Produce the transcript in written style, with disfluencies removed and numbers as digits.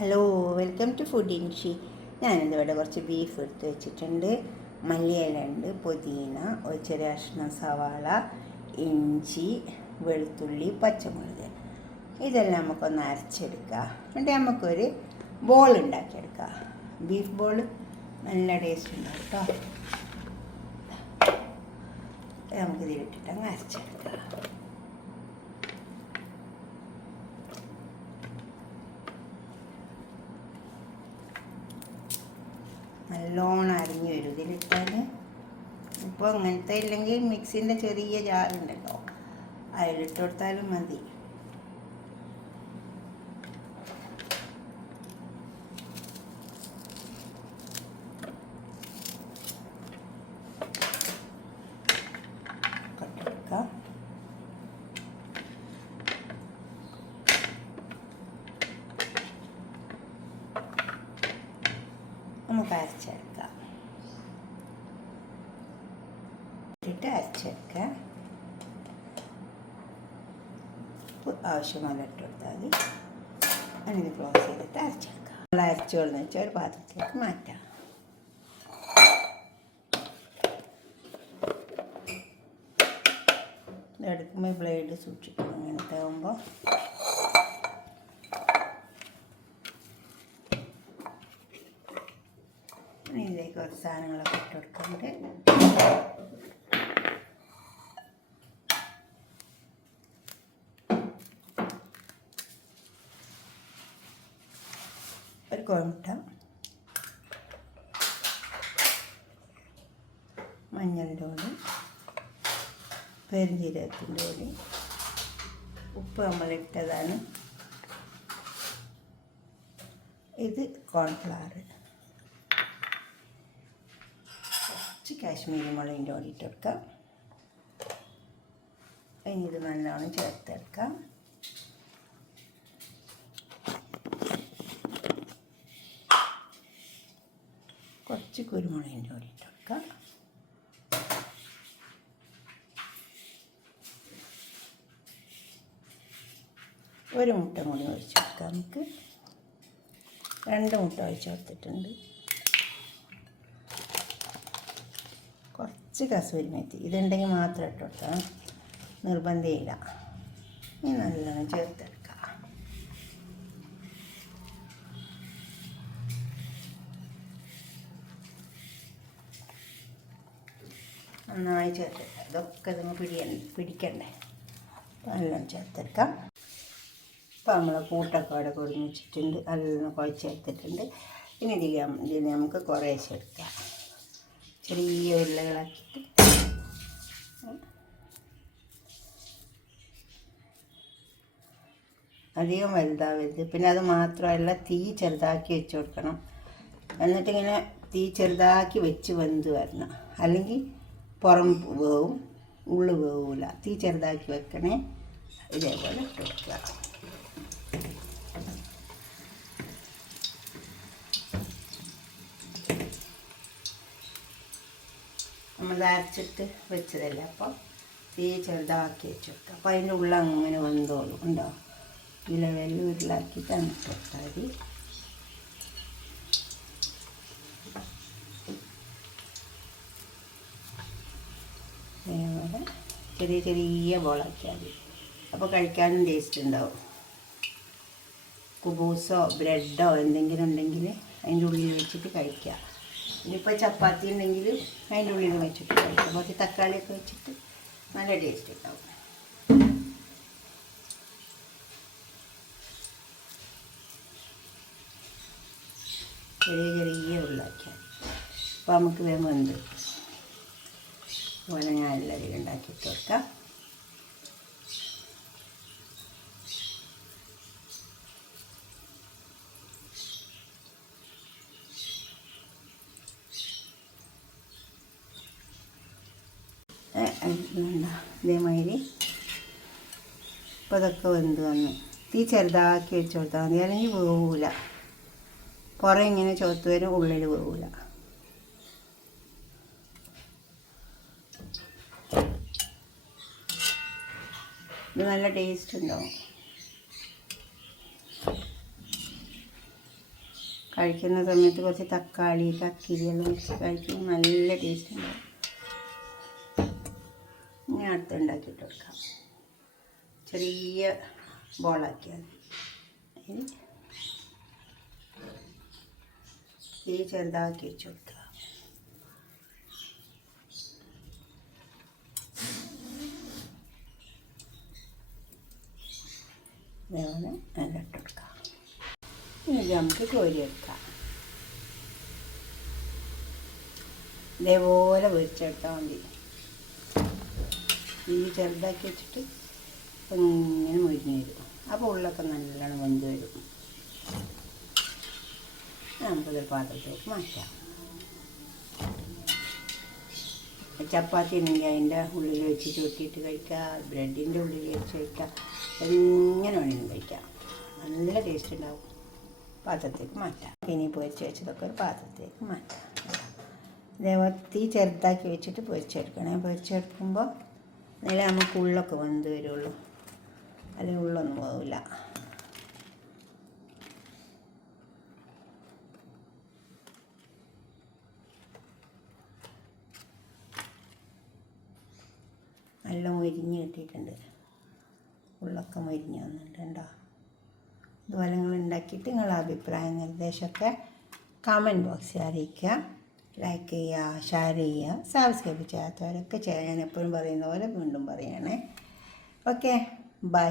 Hello, welcome to food ഇൻഷി. ഞാനിന്നിവിടെ കുറച്ച് ബീഫ് എടുത്ത് വെച്ചിട്ടുണ്ട്. മല്ലിയില ഉണ്ട്, പുതിന, ഒരു ചെറിയ കഷ്ണം സവാള, ഇഞ്ചി, വെളുത്തുള്ളി, പച്ചമുളക്. ഇതെല്ലാം നമുക്കൊന്ന് അരച്ചെടുക്കുക. എന്നിട്ട് നമുക്കൊരു ബോൾ ഉണ്ടാക്കിയെടുക്കുക. ബീഫ് ബോൾ നല്ല ടേസ്റ്റ് ഉണ്ടാവും കേട്ടോ. നമുക്കിതിലിട്ടിട്ട് അങ്ങ് അരച്ചെടുക്കുക. നല്ലോണം അരിഞ്ഞ് വരും ഇതിലിട്ടാൽ. ഇപ്പോൾ അങ്ങനത്തെ ഇല്ലെങ്കിൽ മിക്സിൻ്റെ ചെറിയ ജാറുണ്ടല്ലോ, അതിലിട്ട് കൊടുത്താലും മതി. കൊട്ടെടുക്കാം. നമുക്ക് അരച്ചെടുക്കാം. ഇട്ടിട്ട് അരച്ചെടുക്കാം. ആവശ്യമായി ഇട്ട് കൊടുത്താൽ മതി. അങ്ങനെ ക്ലോസ് ചെയ്തിട്ട് അരച്ചെടുക്കാം. നമ്മൾ അരച്ചോളെന്ന് വെച്ചാൽ ഒരു പാത്രത്തിലേക്ക് മാറ്റാം. ഇതെടുക്കുമ്പോൾ ബ്ലേഡ് സൂക്ഷിക്കണം. ഇങ്ങനത്തെ ആകുമ്പോൾ ഇതിലേക്ക് കുറച്ച് സാധനങ്ങളൊക്കെ ഇട്ട് കൊടുക്കുന്നുണ്ട്. ഒരു കോഴിമുട്ട, മഞ്ഞളിൻ്റെ പൊടി, പെരുംജീരകത്തിൻ്റെ പൊടി, ഉപ്പ് നമ്മളിട്ടതാണ്. ഇത് കോൺഫ്ലവർ, കാശ്മീരി മുളകിൻ്റെ പൊടി ഇട്ട് കൊടുക്കാം. ഇനി ഇത് നല്ലോണം ചേർത്തെടുക്കാം. കുറച്ച് കുരുമുളകിൻ്റെ പൊടി ഇട്ട് കൊടുക്കാം. ഒരു മുട്ട കൂടി ഒഴിച്ച് കൊടുക്കാം. നമുക്ക് 2 മുട്ട ഒഴിച്ച് കൊടുത്തിട്ടുണ്ട്. കുറച്ച് കസൂരി മേത്തി, ഇതുണ്ടെങ്കിൽ മാത്രം ഇട്ട് കൊടുക്കാം, നിർബന്ധമില്ല. ഇനി നല്ലോണം ചേർത്തെടുക്കാം. നന്നായി ചേർത്തെടുക്കാം. ഇതൊക്കെ ഇതൊന്ന് പിടിക്കണ്ടേ. നല്ലോണം ചേർത്തെടുക്കാം. ഇപ്പോൾ നമ്മൾ കൂട്ടൊക്കെ അവിടെ കൊടുന്ന് വെച്ചിട്ടുണ്ട്. നല്ലോണം കുഴച്ചെടുത്തിട്ടുണ്ട്. ഇനി ഇതിൽ നമുക്ക് കുറേശ്ശെ എടുക്കാം. ചെറിയ ഉരുളകളാക്കിയിട്ട് അധികം വലുതാവരുത്. പിന്നെ അത് മാത്രമല്ല, തീ ചെറുതാക്കി വെച്ച് കൊടുക്കണം. എന്നിട്ടിങ്ങനെ തീ ചെറുതാക്കി വെച്ച് വെന്ത് വരണം. അല്ലെങ്കിൽ പുറം വേവും ഉള്ളു വേവില്ല. തീ ചെറുതാക്കി വെക്കണേ. ഇതേപോലെ ഇട്ട് കൊടുക്കുക. നമ്മൾ അരച്ചിട്ട് വെച്ചതല്ലേ, അപ്പോൾ തീ ചെറുതാക്കി വെച്ച് കൊടുക്കുക. അപ്പോൾ അതിൻ്റെ ഉള്ളിൽ അങ്ങനെ വന്നോളും. ഉണ്ടോ? ഈ ലെവലിൽ ഉരുളാക്കിയിട്ട് അങ്ങോട്ട് കൊടുത്താൽ മതി. അതേപോലെ ചെറിയ ചെറിയ ബോളാക്കിയാൽ മതി. അപ്പോൾ കഴിക്കാനും ടേസ്റ്റ് ഉണ്ടാവും. കുബൂസോ ബ്രെഡോ എന്തെങ്കിലും ഉണ്ടെങ്കിൽ അതിൻ്റെ ഉള്ളിൽ വെച്ചിട്ട് കഴിക്കുക. ഇനിയിപ്പോൾ ചപ്പാത്തി ഉണ്ടെങ്കിൽ അതിൻ്റെ ഉള്ളിൽ വെച്ചിട്ട് കഴിക്കാം. കുറച്ച് തക്കാളിയൊക്കെ വെച്ചിട്ട് നല്ല ടേസ്റ്റ് ഉണ്ടാവും. ചെറിയ ചെറിയ ഉരുളാക്കിയാൽ അപ്പോൾ നമുക്ക് വേഗം വെന്ത്. അതുപോലെ ഞാൻ എല്ലാവരും ഉണ്ടാക്കിയിട്ട് വെക്കാം. ഇതേമാതിരി ഇപ്പോൾ ഇതൊക്കെ വെന്ത് വന്നു. തീ ചെറുതാക്കി വെച്ച് കൊടുത്താൽ മതി. അല്ലെങ്കിൽ വേവില്ല. പുറം ഇങ്ങനെ ചുവത്ത് വരും, ഉള്ളിൽ വേവില്ല. ഇത് നല്ല ടേസ്റ്റ് ഉണ്ടാവും. കഴിക്കുന്ന സമയത്ത് കുറച്ച് തക്കാളി കക്കിരിയെല്ലാം വെച്ച് കഴിക്കുമ്പോൾ നല്ല ടേസ്റ്റ് ഉണ്ടാവും. ഇനി അടുത്ത് ഉണ്ടാക്കിയിട്ട് കൊടുക്കാം. ചെറിയ ബോളാക്കിയാൽ മതി. ഈ ചെറുതാക്കി വെച്ച് കൊടുക്കുക. ഇതേപോലെ നല്ല ഇട്ട് കൊടുക്കാം. ഇനി നമുക്ക് കോരിയെടുക്കാം. ഇതേപോലെ പൊരിച്ചെടുത്താൽ മതി. ഈ ചെറുതാക്കി വെച്ചിട്ട് ഇങ്ങനെ മൊരിഞ്ഞ് വരും. അപ്പോൾ ഉള്ളൊക്കെ നല്ലോണം വെന്ത് വരും. നമുക്കൊരു പാത്രത്തിലേക്ക് മാറ്റാം. ചപ്പാത്തി ഉണ്ടെങ്കിൽ അതിൻ്റെ ഉള്ളിൽ വെച്ച് ചുട്ടിയിട്ട് കഴിക്കുക, ബ്രെഡിൻ്റെ ഉള്ളിൽ വെച്ച് കഴിക്കുക, എങ്ങനെ വേണമെങ്കിലും കഴിക്കാം. നല്ല ടേസ്റ്റ് ഉണ്ടാവും. പാത്രത്തേക്ക് മാറ്റാം. ഇനി പൊരിച്ച് വെച്ചതൊക്കെ ഒരു പാത്രത്തേക്ക് മാറ്റാം. ഇതേപോലെ തീ ചെറുതാക്കി വെച്ചിട്ട് പൊരിച്ചെടുക്കണേ. പൊരിച്ചെടുക്കുമ്പോൾ നല്ല നമുക്ക് ഉള്ളൊക്കെ വെന്ത് വരുള്ളൂ, അല്ലെങ്കിൽ ഉള്ളൊന്നും പോകില്ല. നല്ല മൊരിഞ്ഞ് കിട്ടിയിട്ടുണ്ട്. ഉള്ളൊക്കെ മൊരിഞ്ഞ് വന്നിട്ടുണ്ടോ? ഇതുപോലെ നിങ്ങൾ ഉണ്ടാക്കിയിട്ട് നിങ്ങളുടെ അഭിപ്രായ നിർദ്ദേശമൊക്കെ കമൻറ്റ് ബോക്സിൽ അറിയിക്കുക. ലൈക്ക് ചെയ്യുക, ഷെയർ ചെയ്യുക, സബ്സ്ക്രൈബ് ചെയ്യാത്തവരൊക്കെ ചെയ്യാൻ ഞാൻ എപ്പോഴും പറയുന്ന പോലെ വീണ്ടും പറയണേ. Okay, by.